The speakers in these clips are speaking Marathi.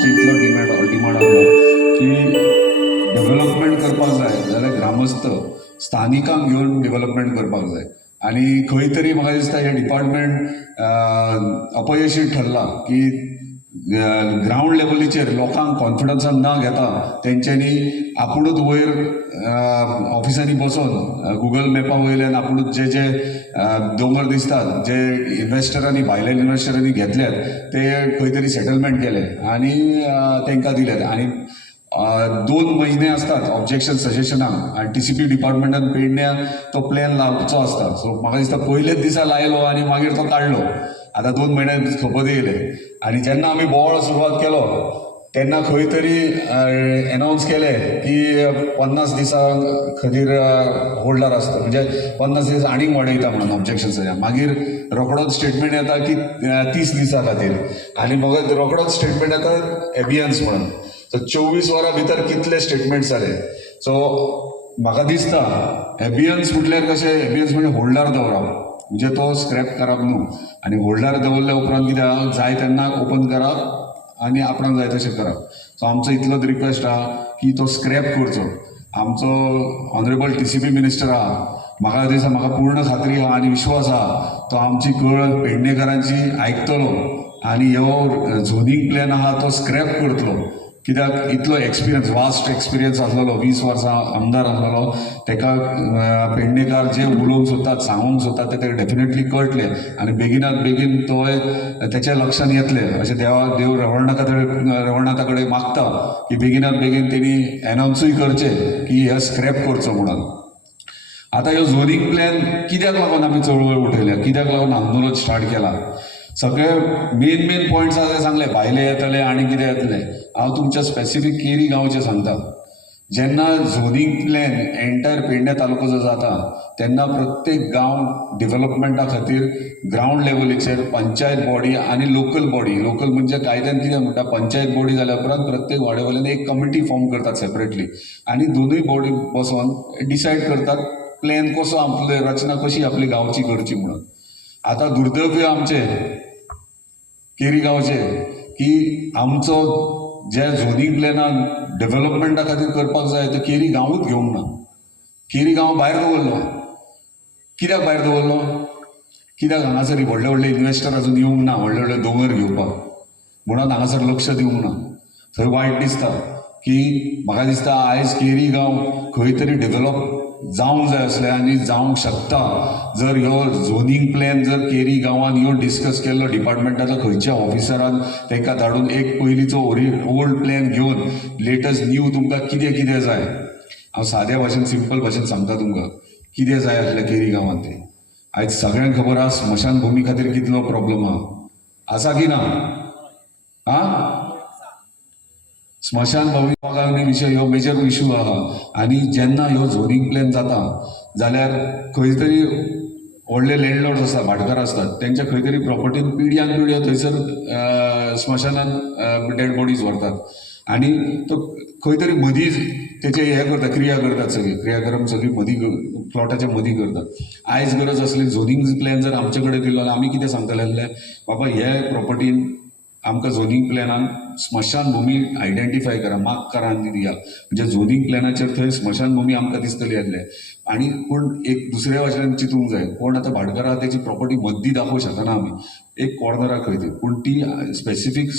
आमचो इतलो डिमांड आसलो की डेव्हलपमेंट करपाक जाय जाल्यार ग्रामस्थ स्थानिकांक घेवन डेव्हलपमेंट करपाक जाय. आनी खंय तरी म्हाका दिसता हे डिपार्टमेंट अपयशी ठरला की ग्राउंड लेवलीचेर लोकांक कॉन्फिडन्सान न घेता तेंच्यांनी आपुणूच वयर ऑफिसांनी बसून गुगल मॅपा वयल्यान आपुणूच जे जे दोंगर दिसतात जे इन्व्हेस्टरांनी भायल्या इन्व्हेस्टरांनी घेतल्यात ते खंय तरी सेटलमेंट केले आनी तांकां दिल्यात. आनी 2 महिने असतात ऑब्जेक्शन सजेशनाक आनी TCP डिपार्टमेंटान पेडण्या तो प्लॅन लावचो आसता. सो म्हाका दिसता पयलेच दिसा लायलो आनी मागीर तो काडलो. आतां 2 म्हयने खपत येयले आनी जेन्ना आमी बोवाळ सुरवात केलो तेन्ना खंय तरी एनावन्स केले की 50 दिसा खातीर होल्डार आसता, म्हणजे 50 दीस आनीक वाडयता म्हणून ऑब्जेक्शन सजेशन. मागीर रोखडोच स्टेटमेंट येता की 30 दिसां खातीर आनी म्हाका रोखडोच स्टेटमेंट येता एबियन्स म्हणून. सो 24 वरां भितर कितले स्टेटमेंट जाले. सो म्हाका दिसता एबियन्स म्हटल्यार कशें, एबियन्स म्हणजे होल्डार दवरप, म्हणजे तो स्क्रॅप करप न्हू. आनी होल्डार दवरल्या उपरांत कितें जाय तेन्ना ओपन करप आनी आपणाक जाय तशें करप. सो आमचो इतलोच रिक्वेस्ट आहा की तो स्क्रॅप करचो. आमचो ऑनरेबल TCP मिनिस्टर आहा, म्हाका दिसता म्हाका पूर्ण खात्री आहा आनी विश्वास आहा तो आमची कळ पेडणेकरांची आयकतलो आनी हो झोनींग प्लॅन आहा तो स्क्रॅप करतलो. कित्याक इतलो एक्सपिरियन्स, वास्ट एक्सपिरियन्स आसलेलो, 20 वर्सां आमदार आसलेलो तेका पेडणेकार जे उलोवंक सोदतात सांगूंक सोदतात ते डेफिनेटली कळटले आनी बेगिनात बेगीन तो तेच्या लक्षांत येतले अशें देव रवळनाथा कडेन मागता की बेगिनात बेगीन तेणी एनावन्सूय करचे की हे स्क्रॅप करचो म्हणून. आतां ह्यो झोनींग प्लॅन कित्याक लागून आमी चळवळ उठयल्या, कित्याक लागून आंदोलन स्टार्ट केलां, सगळे मेन पॉयंट्स आहा ते सांगले. भायले येतले आनी कितें येतले. हांव तुमच्या स्पेसिफीक केरी गांवचे सांगता. जेन्ना झोनींग प्लॅन एंटायर पेडण्या तालुको जो जाता तेन्ना प्रत्येक गांव डेव्हलपमेंटा खातीर ग्राउंड लेवलीचेर पंचायत बॉडी आनी लोकल म्हणजे कायद्यान कितें म्हणटा, पंचायत बॉडी जाल्या उपरांत प्रत्येक वाड्यावयल्यान एक कमिटी फॉर्म करतात सेपरेटली आनी दोनूय बॉडी बसोन डिसायड करतात प्लॅन कसो आपली रचना कशी आपली गांवची करची म्हणून. आतां दुर्दैव्य आमचे केरी गांवचे की आमचो जे झोनींग प्लॅनान डेव्हलपमेंटा खातीर करपाक जाय ते केरी गांवूच घेवंक ना. केरी गांव भायर दवरलो. कित्याक भायर दवरलो? कित्याक हांगासर व्हडले व्हडले इन्व्हेस्टर अजून येवंक ना व्हडले व्हडले दोंगर घेवपाक म्हणून हांगासर लक्ष दिवंक ना. थंय वायट दिसता की म्हाका दिसता आयज केरी गांव खंय तरी डेव्हलप जावंक जाय असलें आनी जावंक शकता जर ह्यो झोनींग प्लॅन जर केरी गांवान ह्यो डिस्कस केल्लो डिपार्टमेंटाच्या खंयच्या ऑफिसरान तांकां धाडून एक पयलींचो ओल्ड प्लॅन घेवन लेटस्ट न्यू तुमकां कितें कितें जाय. हांव साद्या भाशेन सिंपल भाशेन सांगता तुमकां कितें जाय आसलें केरी गांवांत तें. आयज सगळ्यांक खबर आहा स्मशान भुमी खातीर कितलो प्रॉब्लेम आसा की ना. स्मशान भुमी विशय हो मेजर इशू आहा आनी जेन्ना ह्यो झोनींग प्लॅन जाता जाल्यार खंय तरी व्हडले लँडलॉर्ड्स आसतात, भाटकार असतात, तेंच्या खंय तरी प्रॉपर्टीन पिढ्यान पिढ्यो थंयसर स्मशानान डेड बॉडीज व्हरतात आनी तो खंय तरी मदीं तेचे हे करतात, क्रिया करतात, क्रियाक्रम सगळी मदीं प्लॉटाच्या मदीं करतात. आयज गरज आसली झोनींग प्लॅन जर आमचे कडेन दिलो आमी कितें सांगतले आसले, बाबा हे प्रॉपर्टीन आमकां झोनींग प्लॅनान स्मशान भुमी आयडेंटिफाय करा, मार्क करा आनी दिया. म्हणजे झोनींग प्लॅनाचेर थंय स्मशान भुमी आमकां दिसतली आसले. आनी पूण एक दुसऱ्या भाशेन चिंतूंक जाय, कोण आतां भाटकार आहा तेची प्रॉपर्टी मदीं दाखोवंक शकना आमी एक कॉर्नराक खंय तरी, पूण ती स्पेसिफीक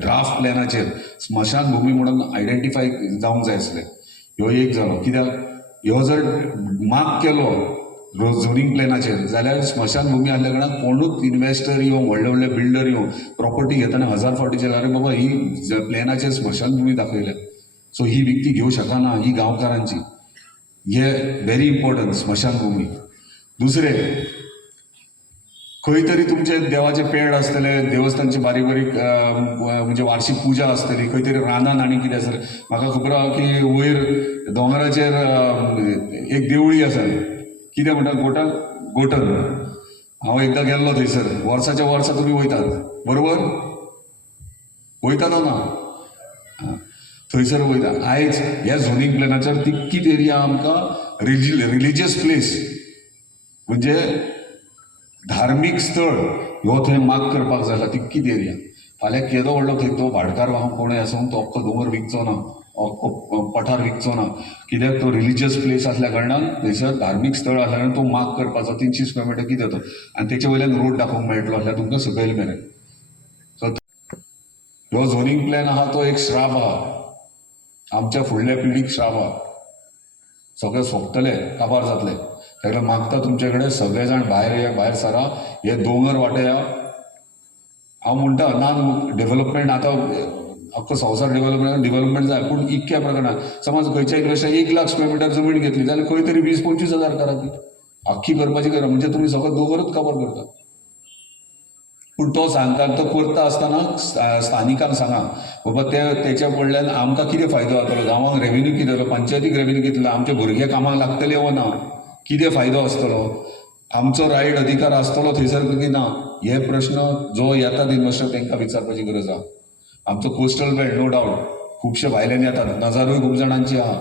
ड्राफ्ट प्लॅनाचेर स्मशान भुमी म्हणून आयडेंटिफाय जावंक जाय आसलें. ह्यो एक जालो. कित्याक ह्यो जर मार्क केलो झोनींग प्लॅनाचेर जाल्यार स्मशान भुमी आसल्या कारणान कोणूच इन्व्हेस्टर येवं व्हडले व्हडले बिल्डर येवं प्रॉपर्टी घेतना 1000 फावटी जाल्यार अरे बाबा ही प्लॅनाचेर स्मशान भुमी दाखयल्या सो ही विकती घेवं शकना ही गांवकारांची. हे व्हेरी इम्पॉर्टंट स्मशान भुमी. दुसरे खंय तरी तुमचे देवाचे पेड आसतले, देवस्थानची बारीक बारीक म्हणजे वार्षिक पुजा आसतली, खंय तरी रानान आनी कितें आसतलें. म्हाका खबर आहा की वयर दोंगराचेर एक देवळी आसा, कितें म्हणटा गोटन. हांव एकदां गेल्लो थंयसर. वर्साच्या वर्सा तुमी वयतात बरोबर, वयतात ना थंयसर वयता. आयज ह्या झोनींग प्लॅनाचेर तितकीत एरिया आमकां रिलिजियस प्लेस म्हणजे धार्मीक स्थळ ह्यो थंय मार्क करपाक जाय तितकीत एरिया. फाल्यां केदो व्हडलो थंय तो भाटकार कोणूय आसूं तो अख्खो दोंगर विकचो ना, अख्खो पठार विकचो ना, कित्याक तो रिलिजियस प्लेस असल्या कारणान थंयसर धार्मीक स्थळ असल्या कारणान तो माग करपाचो 300 स्क्वेअर मिटर कितें तो, आनी तेचे वयल्यान रोड दाखोवंक मेळटलो असल्यार तुमकां सकयल मेरेन. सो ह्यो झोनींग प्लॅन आहा तो एक श्राप आहा, आमच्या फुडल्या पिढीक श्राप आहा. सगळे सोंपतले, काबार जातले. ताका मागता तुमचे कडेन सगळे जाण भायर सरा, हे दोंगर वाटेया. हांव म्हणटा ना डेव्हलपमेंट आतां अख्खो संवसार डेव्हलपमेंट जाय, पूण इतक्या प्रकारान समज खंयच्या इन्वेस्टर 1 लाख स्क्वेअर मिटर जमीन घेतली जाल्यार खंय तरी 20-25 हजार करा ती आख्खी करपाची गरज, म्हणजे तुमी सगळो दोंगरच काबार करता. पूण तो सांगता, तो करता आसतना स्थानिकांक सांगा बाबा तेच्या कडल्यान आमकां कितें फायदो जातलो, गांवांक रेव्हेन्यू कितें जातलो, पंचायतीक रेव्हेन्यू कितलो, आमचे भुरगे कामाक लागतले वा ना, कितें फायदो आसतलो, आमचो रायट अधिकार आसतलो थंयसर की ना, हे प्रश्न जो येतात इन्वेस्टर तांकां विचारपाची गरज आहा. आमचो कोस्टल बेल्ट नो डावट खुबशे भायल्यान येतात, नजारूय खूब जाणांची आहा.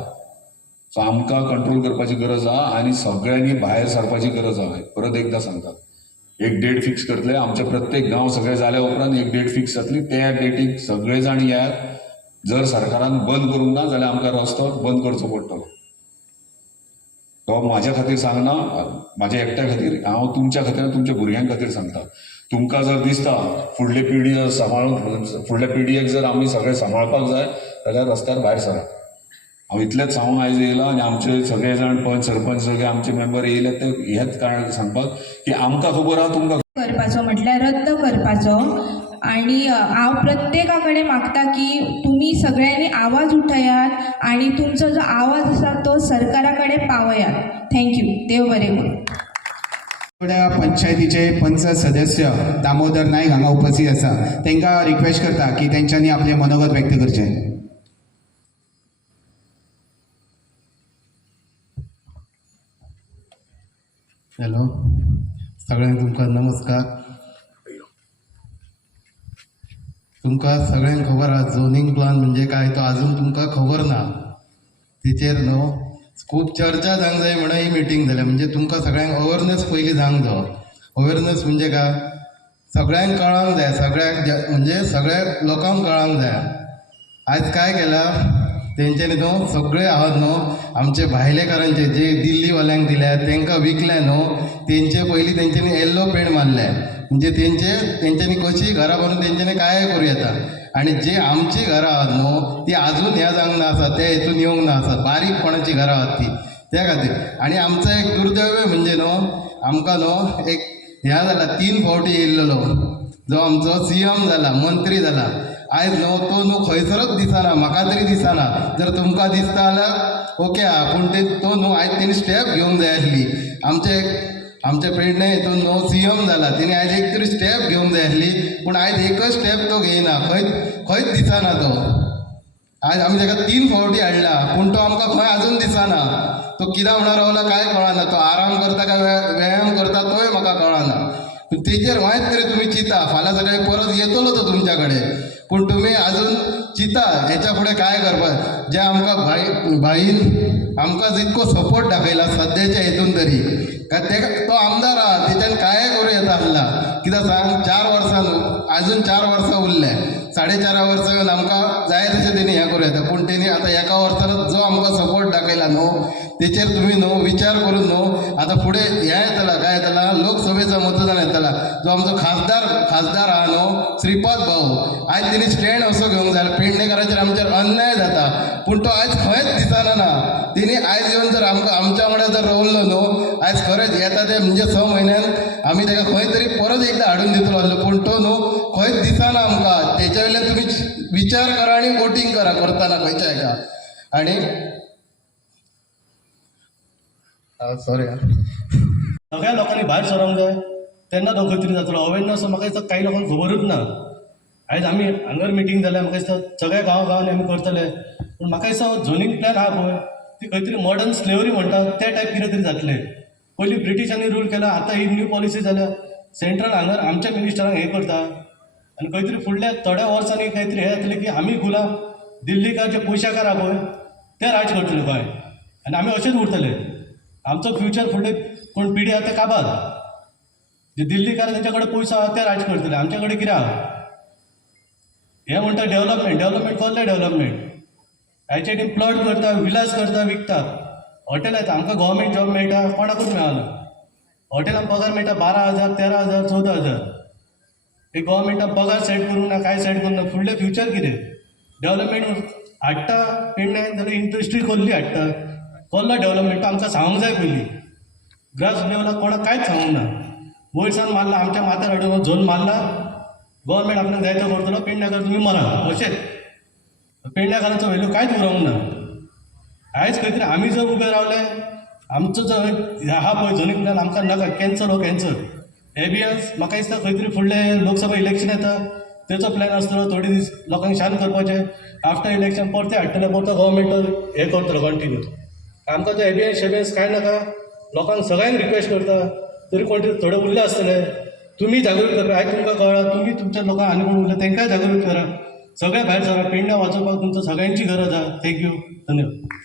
सो आमकां कंट्रोल करपाची गरज आहा आनी सगळ्यांनी भायर सरपाची गरज आहा. परत एकदां सांगता, एक डेट फिक्स करतले, आमचे प्रत्येक गांव सगळे जाल्या उपरांत एक डेट फिक्स जातली, त्या डेटीक सगळे जाण येयात. जर सरकारान बंद करूंक ना जाल्यार आमकां रस्तो बंद करचो पडटलो. तो म्हाज्या खातीर सांगना, म्हाज्या एकट्या खातीर, हांव तुमच्या खातीर तुमच्या भुरग्यां खातीर सांगता. तुमकां जर दिसता फुडली पिढी जर सांबाळून, फुडल्या पिढयेक जर आमी सगळे सांबाळपाक जाय जाल्यार रस्त्यार भायर सरा. हांव इतलेंच सांगून आयज येयला आनी आमचे सगळे जाण पंच सरपंच सगळे आमचे मेंबर येयले ते हेच कारण सांगपाक की आमकां खबर आहा तुमकां करपाचो म्हटल्यार रद्द करपाचो. आणि हांव प्रत्येका कडेन मागता की तुमी सगळ्यांनी आवाज उठयात आणि तुमचो जो आवाज आसा तो सरकारा कडेन पावयात. थँक्यू. देव बरें करूं. पंचायतीचे पंच सदस्य दामोदर नायक हांगा उपस्थित आसा, तांकां रिक्वेस्ट करता की तेंच्यांनी आपले मनोगत व्यक्त करचें. हॅलो, सगळ्यांक तुमकां नमस्कार. तुमकां सगळ्यांक खबर आहा झोनींग प्लान म्हणजे काय तो अजून तुमकां खबर ना. तेचेर न्हू खूब चर्चा जावंक जाय म्हणून ही मिटींग जाल्या. म्हणजे तुमकां सगळ्यांक अवेरनेस पयलीं जावंक जायो. अवेरनेस म्हणजे काय, सगळ्यांक कळांक जाय, सगळ्याक म्हणजे सगळ्या लोकांक कळांक जाय. आयज काय केलां तेंच्यांनी न्हू सगळे आहात न्हू आमचे भायलेकारांचे जे दिल्लीवाल्यांक दिल्यात तांकां विकल्या न्हू, तेंचे पयलीं तेंच्यांनी येल्लो पेंट मारल्या. म्हणजे तेंच्यांनी कशी घरां बांदून तेंच्यांनी काय करूं येता. आनी जे आमची घरां आहात न्हू ती आजून ह्या जावंक ना आसात, ते हितून येवंक ना आसात, बारीकपणाची घरां आहात ती त्या खातीर. आनी आमचो एक दुर्दैव म्हणजे न्हू आमकां न्हू एक ह्या जाला 3 फावटी येयल्लो जो आमचो CM जाला, मंत्री जाला. आयज न्हू तो न्हू खंयसरच दिसना, म्हाका तरी दिसना. जर तुमकां दिसता जाल्यार ओके आहा, पूण तो न्हू आयज तेणी स्टेप घेवंक जाय आसली. आमच्या पेडणे हितून न्हू CM जाला, तेणी आयज एक तरी स्टेप घेवंक जाय आसली, पूण आयज एकच स्टेप तो घेयना, खंयच दिसना तो. आयज आमी ताका 3 फावटी हाडला पूण तो आमकां खंय आजून दिसना. तो कित्याक म्हणून रावला काय कळना, तो आराम करता काय व्यायाम करता तोय म्हाका कळना. तेचेर माहीत तरी तुमी चिता, फाल्यां सकाळी परत येतलो तो तुमच्या कडेन, पूण तुमी आजून चिता हेच्या फुडें काय करपाक. जे आमकां भाईन आमकां जितको सपोर्ट दाखयला सद्याच्या हितून तरी, तेका तो आमदार आहा तेच्यान काय करूं येता आसला. कित्याक सांग 4 वर्सां आजून 4 वर्सां उरले, 4.5 वर्सां येवन आमकां जाय तशें तेणी हें करूं येता. पूण तेणी आतां एका वर्सानच जो आमकां सपोर्ट दाखयला न्हू तेचेर तुमी न्हू विचार करून न्हू आतां फुडें हें येतला काय येतला लोकसभेचो मतदान येतला. जो आमचो खासदार आहा न्हू श्रीपाद भाऊ, आयज तेणी स्टँड असो घेवंक जाय. पेडणेकारांचेर आमचेर अन्याय जाता पूण तो आयज खंयच दिसना ना. तेणी आयज येवन जर आमच्या वांगडा जर रावल्लो न्हू आयज खरेंच येता ते म्हणजे 6 म्हयन्यान आमी ताका खंय तरी परत एकदां हाडून दितलो आसलो, पूण तो न्हू खंयच दिसना आमकां. तेच्या वयल्यान तुमी विचार करा आनी वोटींग करा करतना खंयच्या हेका. आनी सॉरी सगळ्या लोकांनी भायर सरोंक जाय, तेन्ना तो खंय तरी जातलो. अवेरनेस म्हाका दिसता काही लोकांक खबरूच ना. आयज आमी हांगर मिटींग जाल्यार म्हाका दिसता सगळ्या गांवांनी आमी करतले. पूण म्हाका दिसता झोनींग प्लॅन आहा पळय ती खंय तरी मॉडर्न स्लेवरी म्हणटात ते टायप कितें तरी जातलें. पयलीं ब्रिटिशांनी रूल केला, आतां ही न्यू पॉलिसी जाल्या. सेंट्रल हांगर आमच्या मिनिस्टरांक हें करता आनी खंय तरी फुडल्या थोड्या वर्सांनी खंय तरी हें जातलें की आमी गुलाम दिल्लीकार जे पयशाकार आहा पळय ते राज करतले गोंय आनी आमी अशेंच उरतले. आमचो फ्युचर फुडले कोण पिढी आहा ते काबार. जे दिल्लीकार तेंच्या कडेन पयसो आहा ते राज करतले, आमच्या कडेन कितें आहा. हे म्हणटा डेव्हलपमेंट कसलें डेव्हलपमेंट? ह्याचे टीम प्लॉट करता, विलास करता, विकता. हॉटेल येता, आमकां गव्हर्मेंट जॉब मेळटा, कोणाकूच मेळना. हॉटेलान पगार मेळटा 12,000, 13,000, 14,000. हे गव्हर्मेंटान पगार सेट करूंक ना, काय सेट करूंक ना. फुडलें फ्युचर कितें? डेव्हलपमेंट हाडटा पेडण्यान जाल्यार इंडस्ट्री कसली हाडटा? कसलो डेव्हलपमेंट आमकां सांगूंक जाय पयलीं. ग्रास लेवलाक कोणाक कांयच सांगूंक ना. वयरसान मारला, आमच्या माथ्यार हाडून झोन मारला. गव्हर्मेंट आपल्याक जाय तो करतलो, पेडण्याकर तुमी मरा अशेंच. पेडण्याकारांचो व्हॅल्यू कांयच उरोंक ना. आयज खंय तरी आमी जर उबे रावले, आमचो जो हा पळय झोनीक प्लॅन आमकां नाका, कॅन्सल हो कॅन्सल. एबियन्स म्हाका दिसता खंय तरी फुडलें लोकसभा इलेक्शन येता, तेचो प्लॅन आसतलो. थोडे दीस लोकांक शांत करपाचें. आफ्टर इलेक्शन परते हाडटले, परतो गव्हर्मेंट हें करतलो कंटिन्यू. आमकां तो एबियन्स कांय नाका. लोकांक सगळ्यांक रिक्वेस्ट करता, तरी कोण तरी थोडे उरले आसतले. तुमी जागृत करा. आयज तुमकां कळ्ळा, तुमी तुमच्या लोकांक आनी कोण उरले तेंकांय जागृत करा. सगळे भायर सरा. पेडण्या वाचोवपाक तुमचो सगळ्यांची गरज आहा. थँक्यू. धन्यवाद.